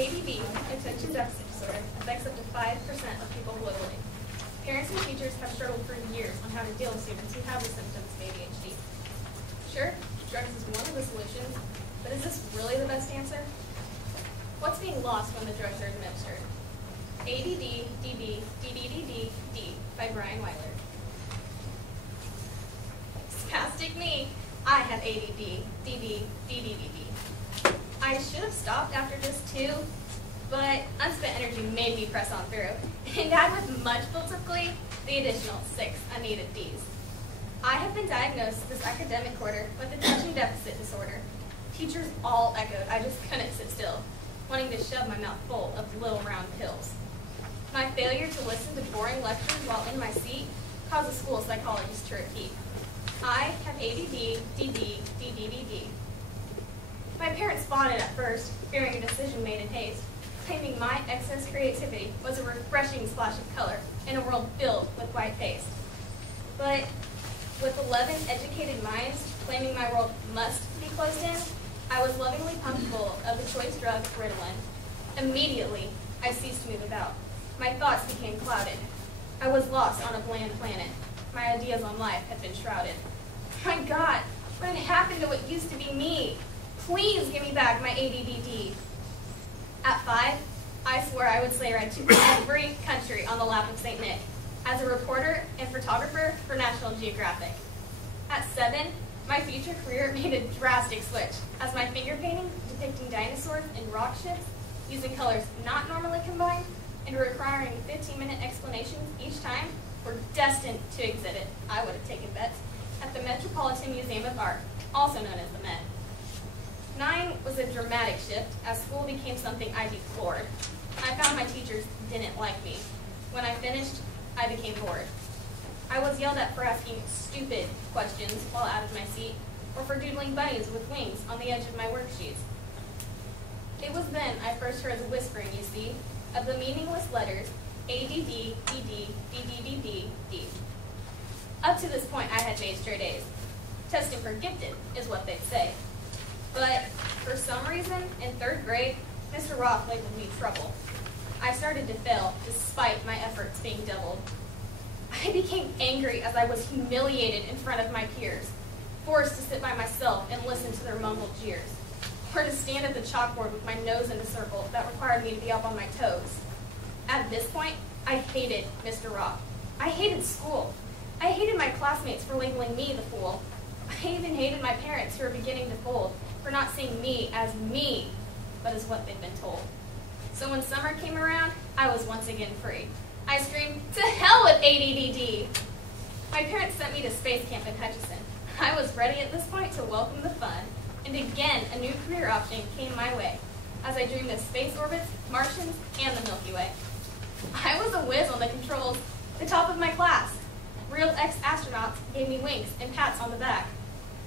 ADD, attention deficit disorder, affects up to 5% of people globally. Parents and teachers have struggled for years on how to deal with students who have the symptoms of ADHD. Sure, drugs is one of the solutions, but is this really the best answer? What's being lost when the drugs are administered? ADD, DD, DDDD, D by Brian Weiler. Spastic me. I have ADD, DD, DDDD. I should have stopped after just 2, but unspent energy made me press on through, and add with much built of glee the additional 6 unneeded Ds. I have been diagnosed this academic quarter with attention deficit disorder. Teachers all echoed I just couldn't sit still, wanting to shove my mouth full of little round pills. My failure to listen to boring lectures while in my seat caused a school psychologist to repeat, I have ADD, DD, DDDD. My parents fought it at first, fearing a decision made in haste, claiming my excess creativity was a refreshing splash of color in a world filled with white paste. But with 11 educated minds claiming my world must be closed in, I was lovingly pumped full of the choice drug Ritalin. Immediately, I ceased to move about. My thoughts became clouded. I was lost on a bland planet. My ideas on life had been shrouded. My God, what had happened to what used to be me? Please give me back my ADDD. At 5, I swore I would sleigh ride to every country on the lap of St. Nick as a reporter and photographer for National Geographic. At 7, my future career made a drastic switch as my finger painting depicting dinosaurs and rock ships using colors not normally combined and requiring 15-minute explanations each time were destined to exhibit, I would have taken bets, at the Metropolitan Museum of Art, also known as the Met. 9 was a dramatic shift as school became something I deplored. I found my teachers didn't like me. When I finished, I became bored. I was yelled at for asking stupid questions while out of my seat, or for doodling bunnies with wings on the edge of my worksheets. It was then I first heard the whispering, you see, of the meaningless letters ADD, DD, DDDD, D. Up to this point, I had made straight A's. Testing for gifted is what they'd say. But for some reason, in 3rd grade, Mr. Roth labeled me trouble. I started to fail despite my efforts being doubled. I became angry as I was humiliated in front of my peers, forced to sit by myself and listen to their mumbled jeers, or to stand at the chalkboard with my nose in a circle that required me to be up on my toes. At this point, I hated Mr. Roth. I hated school. I hated my classmates for labeling me the fool. I even hated my parents who were beginning to fold for not seeing me, but as what they'd been told. So when summer came around, I was once again free. I screamed, to hell with ADDD! My parents sent me to space camp in Hutchinson. I was ready at this point to welcome the fun, and again a new career option came my way as I dreamed of space orbits, Martians, and the Milky Way. I was a whiz on the controls, the top of my class. Real ex-astronauts gave me wings and pats on the back.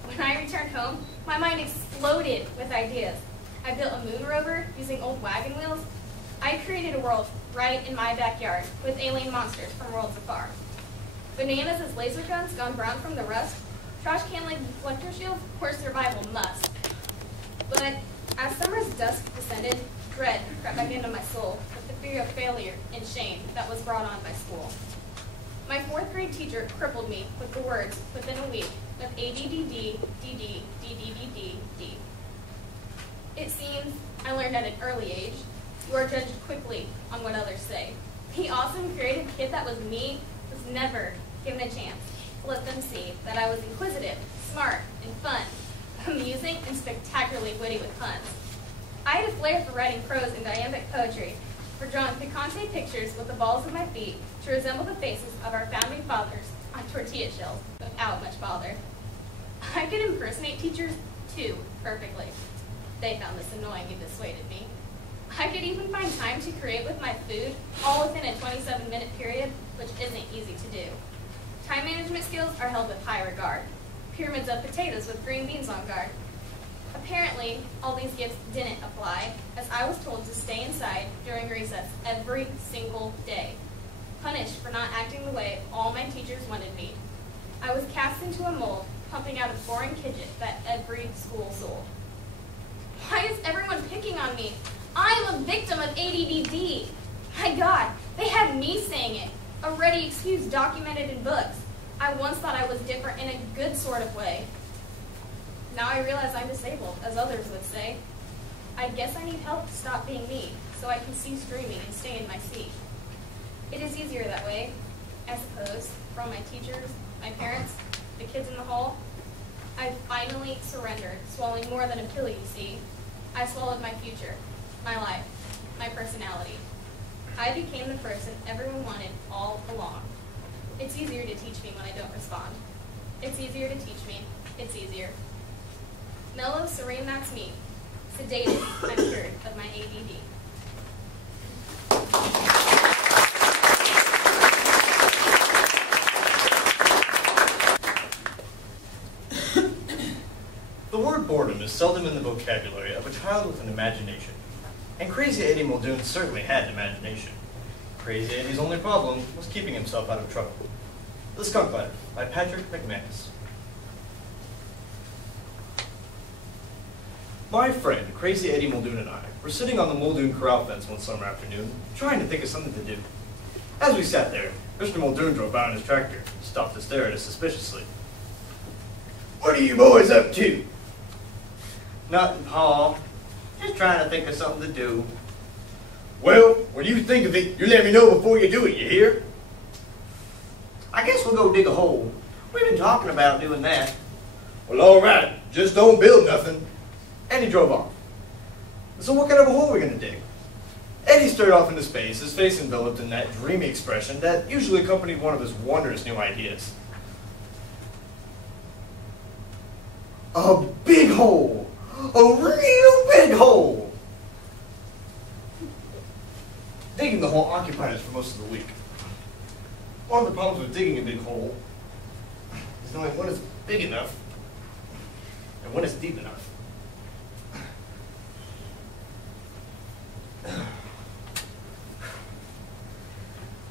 When I returned home, my mind exploded with ideas. I built a moon rover using old wagon wheels. I created a world right in my backyard with alien monsters from worlds afar. Bananas as laser guns gone brown from the rust, trash can like reflector shields were survival must. But as summer's dusk descended, dread crept back into my soul with the fear of failure and shame that was brought on by school. My 4th grade teacher crippled me with the words within a week of ADDD, DD, DDDD, D. It seems I learned at an early age, you are judged quickly on what others say. The awesome creative kid that was me was never given a chance to let them see that I was inquisitive, smart, and fun, amusing, and spectacularly witty with puns. I had a flair for writing prose and iambic poetry, for drawing picante pictures with the balls of my feet to resemble the faces of our founding fathers on tortilla shells without much bother. I could impersonate teachers, too, perfectly. They found this annoying and dissuaded me. I could even find time to create with my food, all within a 27-minute period, which isn't easy to do. Time management skills are held with high regard. Pyramids of potatoes with green beans on guard. Apparently, all these gifts didn't apply, as I was told to stay inside during recess every single day, punished for not acting the way all my teachers wanted me. I was cast into a mold, pumping out a foreign kidget that every school sold. Why is everyone picking on me? I am a victim of ADD. My God, they had me saying it. A ready excuse documented in books. I once thought I was different in a good sort of way. Now I realize I'm disabled, as others would say. I guess I need help to stop being me, so I can cease dreaming and stay in my seat. It is easier that way, I suppose, from my teachers, my parents, the kids in the hall. I finally surrendered, swallowing more than a pill, you see. I swallowed my future, my life, my personality. I became the person everyone wanted all along. It's easier to teach me when I don't respond. It's easier to teach me. It's easier. Mellow, serene, that's me. Sedated, I'm cured of my ADD. The word boredom is seldom in the vocabulary of a child with an imagination. And Crazy Eddie Muldoon certainly had an imagination. Crazy Eddie's only problem was keeping himself out of trouble. The Skunk Letter by Patrick McManus. My friend, Crazy Eddie Muldoon, and I were sitting on the Muldoon corral fence one summer afternoon, trying to think of something to do. As we sat there, Mr. Muldoon drove by on his tractor, stopped to stare at us suspiciously. "What are you boys up to?" "Nothing, Pa. Just trying to think of something to do." "Well, when you think of it, you let me know before you do it, you hear?" "I guess we'll go dig a hole. We've been talking about doing that." "Well, all right. Just don't build nothing." And he drove off. So what kind of a hole are we going to dig? Eddie stared off into space, his face enveloped in that dreamy expression that usually accompanied one of his wondrous new ideas. A big hole! A real big hole! Digging the hole occupied us for most of the week. One of the problems with digging a big hole is knowing when it's big enough and when it's deep enough.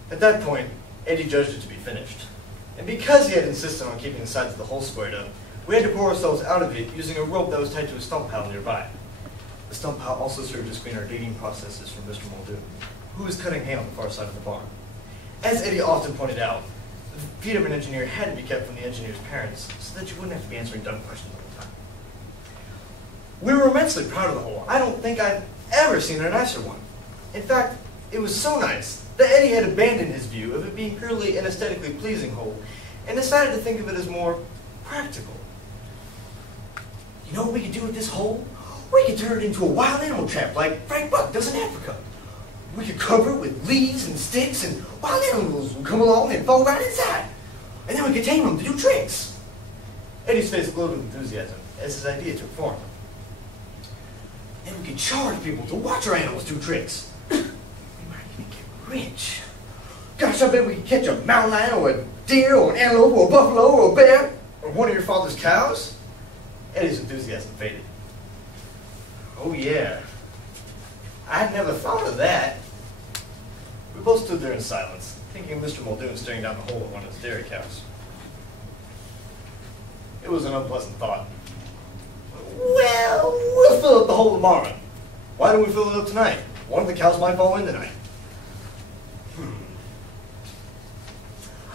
At that point, Eddie judged it to be finished. And because he had insisted on keeping the sides of the hole squared up, we had to pour ourselves out of it using a rope that was tied to a stump pile nearby. The stump pile also served to screen our digging processes from Mr. Muldoon, who was cutting hay on the far side of the barn. As Eddie often pointed out, the feet of an engineer had to be kept from the engineer's parents so that you wouldn't have to be answering dumb questions all the time. We were immensely proud of the hole. I don't think I've ever seen a nicer one. In fact, it was so nice that Eddie had abandoned his view of it being purely an aesthetically pleasing hole and decided to think of it as more practical. You know what we could do with this hole? We could turn it into a wild animal trap like Frank Buck does in Africa. We could cover it with leaves and sticks, and wild animals would come along and fall right inside. And then we could tame them to do tricks. Eddie's face glowed with enthusiasm as his idea took form. Then we could charge people to watch our animals do tricks. We might even get rich. Gosh, I bet we could catch a mountain lion or a deer or an antelope or a buffalo or a bear or one of your father's cows. Eddie's enthusiasm faded. Oh yeah, I'd never thought of that. We both stood there in silence, thinking of Mr. Muldoon staring down the hole at one of his dairy cows. It was an unpleasant thought. Well, we'll fill up the hole tomorrow. Why don't we fill it up tonight? One of the cows might fall in tonight.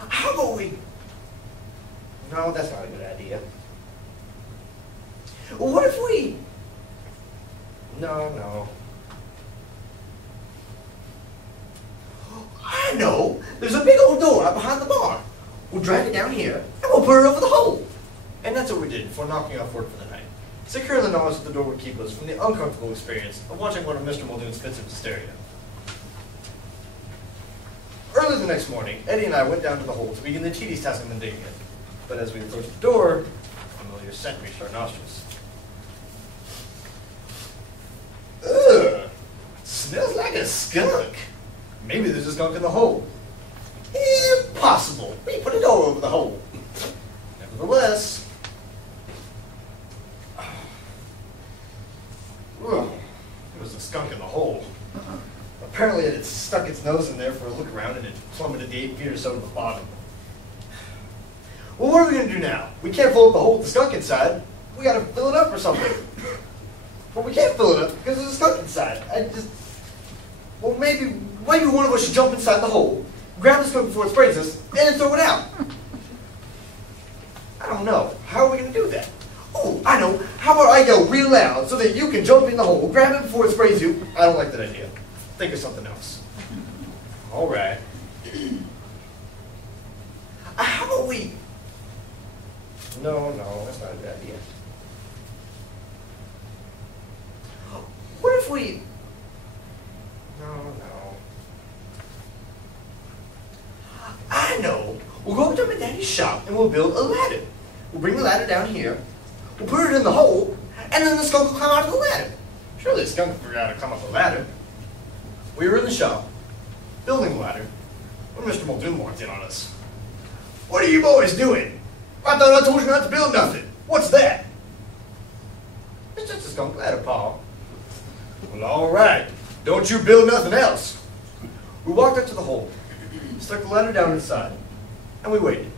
How about we... No, that's not a good idea. Well, what if we... No. I know! There's a big old door out behind the barn. We'll drag it down here, and we'll put it over the hole. And that's what we did before knocking off work for the night. Secure the knowledge that the door would keep us from the uncomfortable experience of watching one of Mr. Muldoon's fits of hysteria. Early the next morning, Eddie and I went down to the hole to begin the tedious task of digging it. But as we approached the door, a familiar scent reached our nostrils. Ugh! Smells like a skunk. Maybe there's a skunk in the hole. Impossible! We put a door over the hole. Nevertheless, there was a skunk in the hole. Apparently it had stuck its nose in there for a look around and it plummeted the 8 feet or so to the bottom. Well, what are we going to do now? We can't fill up the hole with the skunk inside. We got to fill it up or something. But we can't fill it up because there's a skunk inside. Well, maybe one of us should jump inside the hole, grab the skunk before it sprays us, and then throw it out. I don't know. How are we going to do that? Oh, I know. How about I yell real loud so that you can jump in the hole, grab it before it sprays you? I don't like that idea. Think of something else. All right. How about we... No, that's not a good idea. What if we... No. I know. We'll go up to my daddy's shop and we'll build a ladder. We'll bring the ladder down here. We'll put it in the hole, and then the skunk will climb out of the ladder. Surely the skunk will figure out how to climb up the ladder. We were in the shop, building the ladder, when Mr. Muldoon walked in on us. What are you boys doing? I thought I told you not to build nothing. What's that? It's just a skunk ladder, Pa. Well, all right. Don't you build nothing else. We walked up to the hole, stuck the ladder down inside, and we waited.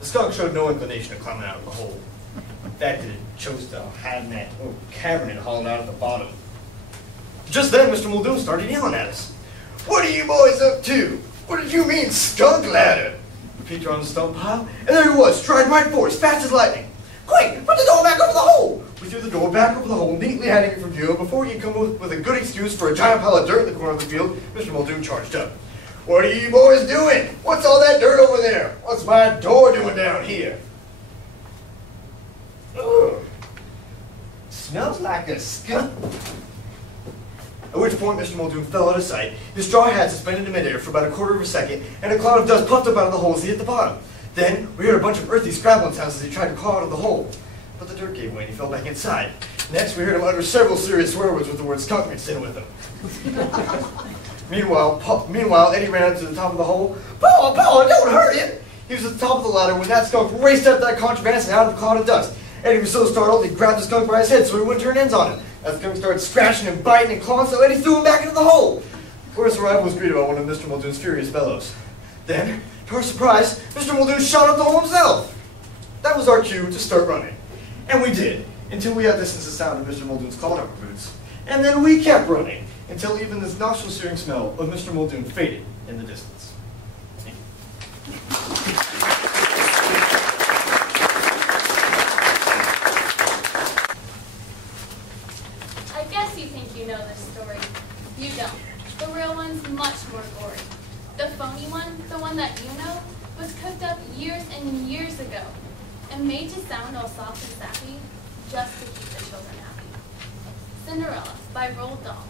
The skunk showed no inclination to climbing out of the hole. In fact, it chose to hide in that little cavern it hollowed out at the bottom. Just then, Mr. Muldoon started yelling at us. What are you boys up to? What did you mean, skunk ladder? We peeked around the stump pile, and there he was, striding right for us, fast as lightning. Quick, put the door back over the hole! We threw the door back over the hole, neatly hiding it from view, and before he could come up with a good excuse for a giant pile of dirt in the corner of the field, Mr. Muldoon charged up. What are you boys doing? What's all that dirt over there? What's my door doing down here? Ugh. Smells like a skunk. At which point Mr. Muldoon fell out of sight, his straw hat suspended in midair for about a quarter of a second, and a cloud of dust puffed up out of the hole as he hit the bottom. Then we heard a bunch of earthy scrabbling sounds as he tried to crawl out of the hole. But the dirt gave way and he fell back inside. Next we heard him utter several serious swear words with the word skunk mixed in with them. Meanwhile, Eddie ran up to the top of the hole. Paul, don't hurt him! He was at the top of the ladder when that skunk raced up that contraband and out of the cloud of dust. Eddie was so startled, he grabbed the skunk by his head so he wouldn't turn ends on him. That skunk started scratching and biting and clawing, so Eddie threw him back into the hole. Of course, the arrival was greeted by one of Mr. Muldoon's furious bellows. Then, to our surprise, Mr. Muldoon shot up the hole himself. That was our cue to start running. And we did, until we outdistanced the sound of Mr. Muldoon's clawed boots. And then we kept running, until even this nostril-searing smell of Mr. Muldoon faded in the distance. I guess you think you know this story. You don't. The real one's much more gory. The phony one, the one that you know, was cooked up years and years ago and made to sound all soft and sappy just to keep the children happy. Cinderella by Roald Dahl.